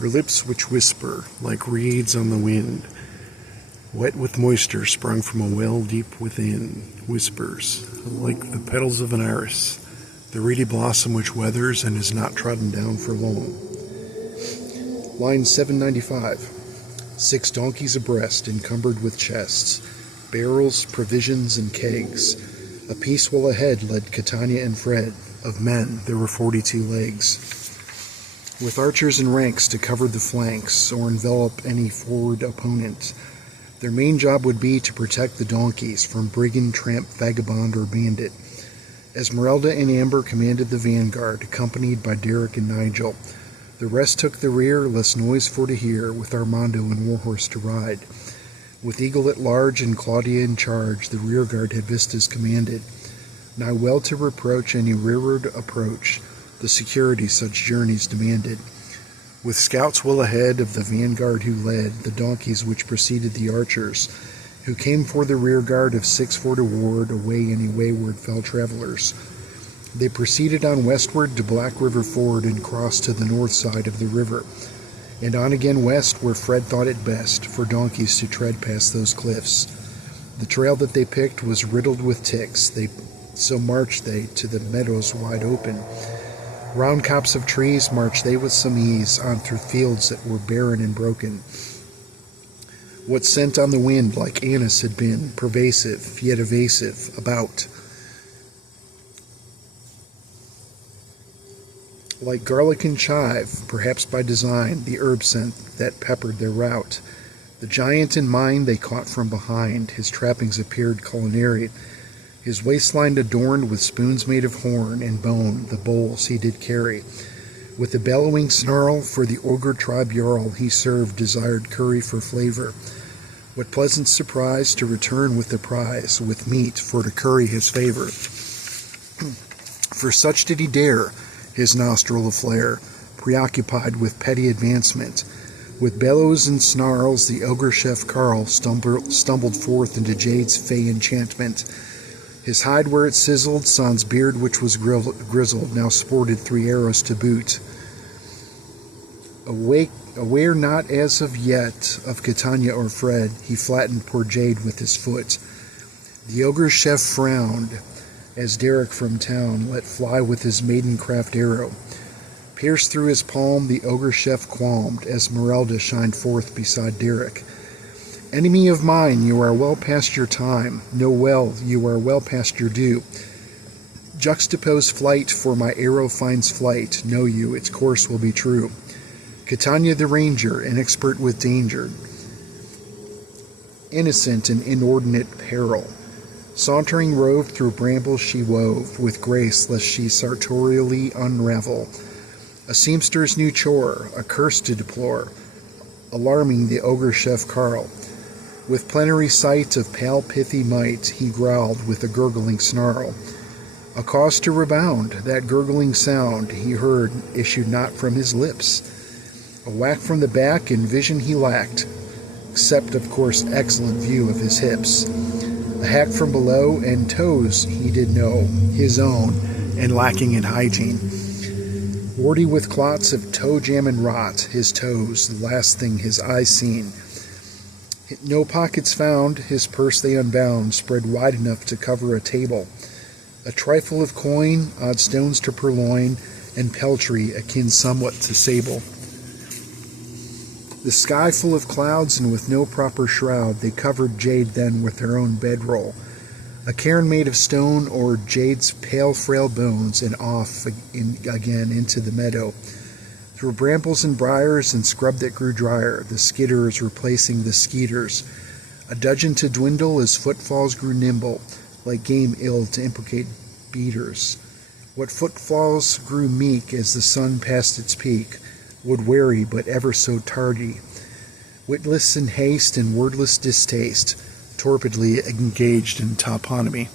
her lips which whisper like reeds on the wind, wet with moisture sprung from a well deep within, whispers, like the petals of an iris, the reedy blossom which weathers and is not trodden down for long. Line 795. 6 donkeys abreast, encumbered with chests, barrels, provisions, and kegs. A piece well ahead led Catania and Fred. Of men there were 42 legs, with archers in ranks to cover the flanks or envelop any forward opponent. Their main job would be to protect the donkeys from brigand, tramp, vagabond, or bandit. Esmeralda and Amber commanded the vanguard, accompanied by Derek and Nigel. The rest took the rear, less noise for to hear, with Armando and Warhorse to ride. With Eagle at large and Claudia in charge, the rearguard had vistas commanded. Now well to reproach any rearward approach, the security such journeys demanded. With scouts well ahead of the vanguard who led the donkeys which preceded the archers, who came for the rearguard of 6 for to ward away any wayward fell travelers. They proceeded on westward to Black River Ford and crossed to the north side of the river, and on again west where Fred thought it best for donkeys to tread past those cliffs. The trail that they picked was riddled with ticks, so marched they to the meadows wide open. Round copse of trees marched they with some ease on through fields that were barren and broken. What scent on the wind like anise had been, pervasive, yet evasive, about. Like garlic and chive, perhaps by design, the herb scent that peppered their route. The giant in mind they caught from behind, his trappings appeared culinary, his waistline adorned with spoons made of horn and bone, the bowls he did carry. With a bellowing snarl for the ogre tribe Jarl he served desired curry for flavor. What pleasant surprise to return with the prize, with meat for to curry his favor. For such did he dare, his nostril aflare, preoccupied with petty advancement. With bellows and snarls the ogre chef Carl stumbled forth into Jade's fey enchantment. His hide where it sizzled, Sans beard which was grizzled, now sported 3 arrows to boot. Aware not as of yet of Catania or Fred, he flattened poor Jade with his foot. The ogre chef frowned, as Derek from town let fly with his maidencraft arrow. Pierced through his palm, the ogre chef qualmed, Esmeralda shined forth beside Derek. Enemy of mine, you are well past your time. Know well, you are well past your due. Juxtapose flight, for my arrow finds flight. Know you, its course will be true. Catania the ranger, inexpert with danger, innocent in inordinate peril. Sauntering roved through brambles she wove, with grace lest she sartorially unravel. A seamster's new chore, a curse to deplore, alarming the ogre chef Carl. With plenary sight of pale pithy might, he growled with a gurgling snarl. A cause to rebound, that gurgling sound he heard issued not from his lips. A whack from the back and vision he lacked, except of course excellent view of his hips. A hack from below and toes he did know, his own, and lacking in hygiene. Warty with clots of toe jam and rot, his toes, the last thing his eyes seen. No pockets found, his purse they unbound, spread wide enough to cover a table. A trifle of coin, odd stones to purloin, and peltry akin somewhat to sable. The sky full of clouds, and with no proper shroud, they covered Jade then with their own bedroll. A cairn made of stone o'er Jade's pale frail bones, and off again into the meadow. Through brambles and briars and scrub that grew drier, the skidders replacing the skeeters. A dudgeon to dwindle as footfalls grew nimble, like game ill to implicate beaters. What footfalls grew meek as the sun passed its peak, would weary but ever so tardy. Witless in haste and wordless distaste, torpidly engaged in toponomy.